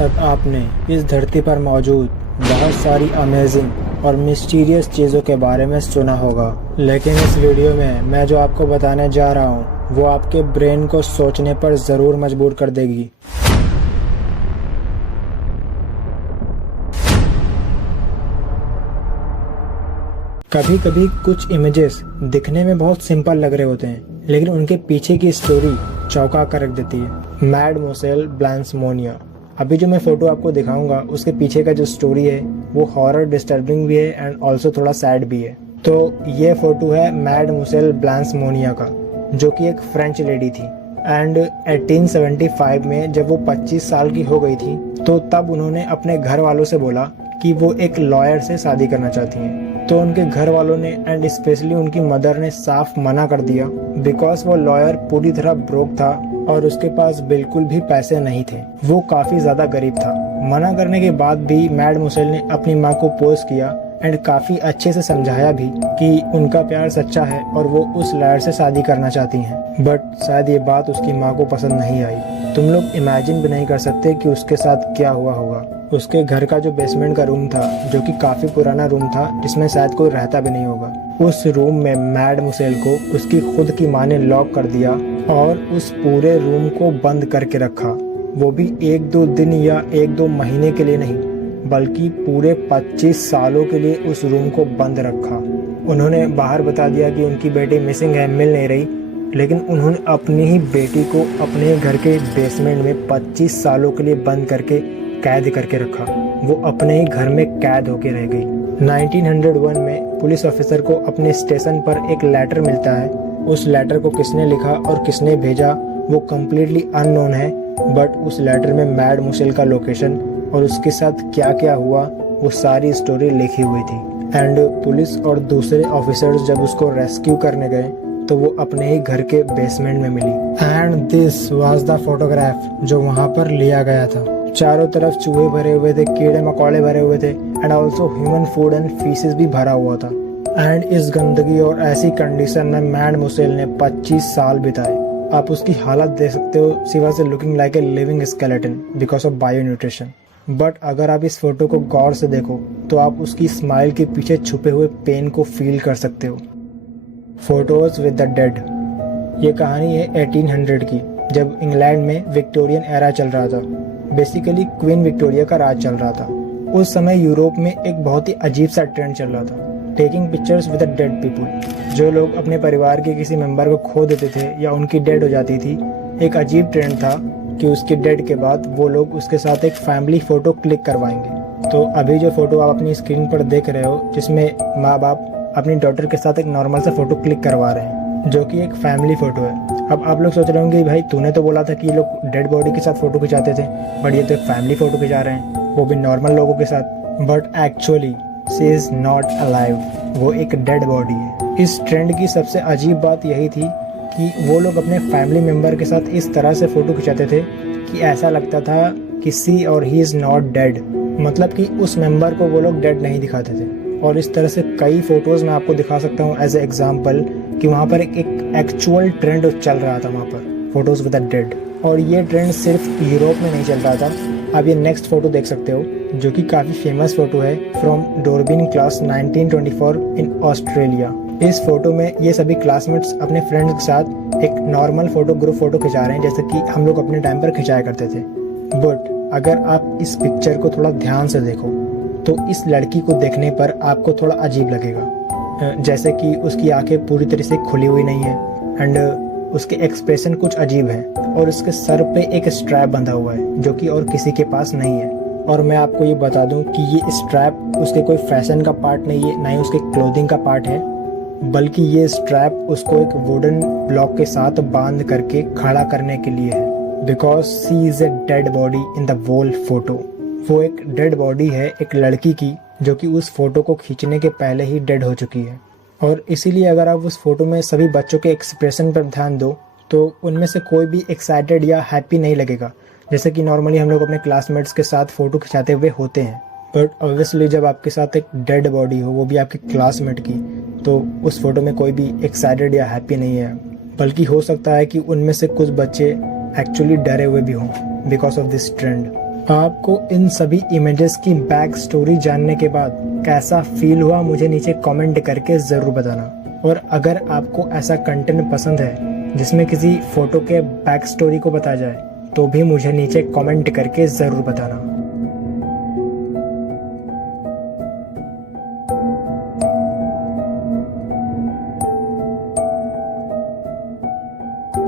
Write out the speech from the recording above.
तक आपने इस धरती पर मौजूद बहुत सारी अमेजिंग और मिस्टीरियस चीज़ों के बारे में सुना होगा, लेकिन इस वीडियो में मैं जो आपको बताने जा रहा हूँ वो आपके ब्रेन को सोचने पर ज़रूर मजबूर कर देगी। कभी कभी कुछ इमेजेस दिखने में बहुत सिंपल लग रहे होते हैं, लेकिन उनके पीछे की स्टोरी चौंका कर रख देती है। मैड मोसेल ब्लैंसमोनिया। अभी जो मैं फोटो आपको दिखाऊंगा उसके पीछे का जो स्टोरी है वो हॉरर डिस्टर्बिंग भी है एंड ऑल्सो थोड़ा सैड भी है। तो ये फोटो है मैड मोसेल ब्लैंसमोनिया का, जो कि एक फ्रेंच लेडी थी एंड 1875 में जब वो 25 साल की हो गई थी तो तब उन्होंने अपने घर वालों से बोला कि वो एक लॉयर से शादी करना चाहती हैं। तो उनके घर वालों ने एंड स्पेशली उनकी मदर ने साफ मना कर दिया, बिकॉज वो लॉयर पूरी तरह ब्रोक था और उसके पास बिल्कुल भी पैसे नहीं थे। वो काफी ज्यादा गरीब था। मना करने के बाद भी मैड मोसेल ने अपनी माँ को पोज किया एंड काफी अच्छे से समझाया भी कि उनका प्यार सच्चा है और वो उस लॉयर से शादी करना चाहती हैं। बट शायद ये बात उसकी माँ को पसंद नहीं आई। तुम लोग इमेजिन भी नहीं कर सकते कि उसके साथ क्या हुआ होगा। उसके घर का जो बेसमेंट का रूम था, जो कि काफी पुराना रूम था जिसमें शायद कोई रहता भी नहीं होगा, उस रूम में मैड मोसेल को उसकी खुद की माँ ने लॉक कर दिया और उस पूरे रूम को बंद करके रखा। वो भी 1-2 दिन या 1-2 महीने के लिए नहीं, बल्कि पूरे 25 सालों के लिए उस रूम को बंद रखा। उन्होंने बाहर बता दिया कि उनकी बेटी मिसिंग है, मिल नहीं रही, लेकिन उन्होंने अपनी ही बेटी को अपने घर के बेसमेंट में 25 सालों के लिए बंद करके कैद करके रखा। वो अपने ही घर में कैद होके रह गई। 1901 में पुलिस ऑफिसर को अपने स्टेशन पर एक लेटर मिलता है। उस लेटर को किसने लिखा और किसने भेजा वो कम्प्लीटली अननोन है, बट उस लेटर में मैड मोसेल का लोकेशन और उसके साथ क्या क्या हुआ वो सारी स्टोरी लिखी हुई थी। एंड पुलिस और दूसरे ऑफिसर्स जब उसको रेस्क्यू करने गए तो वो अपने ही घर के बेसमेंट में मिली। And this was the photograph जो वहाँ पर लिया गया था। चारों तरफ चूहे भरे हुए थे, कीड़े मकोड़े भरे हुए थे and also human food and faeces भी भरा हुआ था। एंड इस गंदगी और ऐसी कंडीशन में मैड मोसेल ने 25 साल बिताए। आप उसकी हालत देख सकते हो, she was looking like a living skeleton because of bio nutrition. But अगर आप इस फोटो को गौर से देखो तो आप उसकी स्माइल के पीछे छुपे हुए पेन को फील कर सकते हो। Photos with the dead. ये कहानी है 1800 की, जब इंग्लैंड में विक्टोरियन एरा चल रहा था। बेसिकली क्वीन विक्टोरिया का राज चल रहा था। उस समय यूरोप में एक बहुत ही अजीब सा ट्रेंड चल रहा था, taking pictures with the dead people. जो लोग अपने परिवार के किसी मेंबर को खो देते थे या उनकी डेड हो जाती थी, एक अजीब ट्रेंड था कि उसके डेड के बाद वो लोग उसके साथ एक फैमिली फोटो क्लिक करवाएंगे। तो अभी जो फोटो आप अपनी स्क्रीन पर देख रहे हो, जिसमें माँ बाप अपनी डॉटर के साथ एक नॉर्मल सा फोटो क्लिक करवा रहे हैं, जो कि एक फैमिली फोटो है। अब आप लोग सोच रहे होंगे भाई तूने तो बोला था कि ये लोग डेड बॉडी के साथ फोटो खिंचाते थे, बट ये तो एक फैमिली फोटो खिंचा रहे हैं, वो भी नॉर्मल लोगों के साथ। But actually she is not alive, वो एक डेड बॉडी है। इस ट्रेंड की सबसे अजीब बात यही थी कि वो लोग अपने फैमिली मेम्बर के साथ इस तरह से फोटो खिंचाते थे कि ऐसा लगता था कि सी और ही इज नॉट डेड, मतलब कि उस मेंबर को वो लोग डेड नहीं दिखाते थे। और इस तरह से कई फोटोज मैं आपको दिखा सकता हूँ एज ए एग्जाम्पल कि वहाँ पर एक एक्चुअल ट्रेंड चल रहा था वहाँ पर, फोटोज विद द डेड। और ये ट्रेंड सिर्फ यूरोप में नहीं चल रहा था। आप ये नेक्स्ट फोटो देख सकते हो, जो कि काफ़ी फेमस फोटो है, फ्रॉम डोरबिन क्लास 1924 इन ऑस्ट्रेलिया। इस फोटो में ये सभी क्लासमेट्स अपने फ्रेंड्स के साथ एक नॉर्मल फोटो ग्रुप फोटो खिंचा रहे हैं, जैसे कि हम लोग अपने टाइम पर खिंचाया करते थे। बट अगर आप इस पिक्चर को थोड़ा ध्यान से देखो तो इस लड़की को देखने पर आपको थोड़ा अजीब लगेगा, जैसे कि उसकी आंखें पूरी तरह से खुली हुई नहीं है एंड उसके एक्सप्रेशन कुछ अजीब है, और उसके सर पे एक स्ट्रैप बंधा हुआ है जो कि और किसी के पास नहीं है। और मैं आपको ये बता दूं कि ये स्ट्रैप उसके कोई फैशन का पार्ट नहीं है, ना ही उसके क्लोथिंग का पार्ट है, बल्कि ये स्ट्रैप उसको एक वुडन ब्लॉक के साथ बांध करके खड़ा करने के लिए है, because she is a dead body in the whole photo. वो एक डेड बॉडी है एक लड़की की, जो कि उस फोटो को खींचने के पहले ही डेड हो चुकी है। और इसीलिए अगर आप उस फोटो में सभी बच्चों के एक्सप्रेशन पर ध्यान दो तो उनमें से कोई भी एक्साइटेड या हैप्पी नहीं लगेगा, जैसे कि नॉर्मली हम लोग अपने क्लासमेट्स के साथ फोटो खिंचाते हुए होते हैं। बट ऑब्वियसली जब आपके साथ एक डेड बॉडी हो, वो भी आपके क्लासमेट की, तो उस फोटो में कोई भी एक्साइटेड या हैप्पी नहीं है, बल्कि हो सकता है कि उनमें से कुछ बच्चे एक्चुअली डरे हुए भी हों बिकॉज ऑफ दिस ट्रेंड। आपको इन सभी इमेजेस की बैक स्टोरी जानने के बाद कैसा फील हुआ मुझे नीचे कमेंट करके ज़रूर बताना। और अगर आपको ऐसा कंटेंट पसंद है जिसमें किसी फोटो के बैक स्टोरी को बताया जाए तो भी मुझे नीचे कमेंट करके ज़रूर बताना।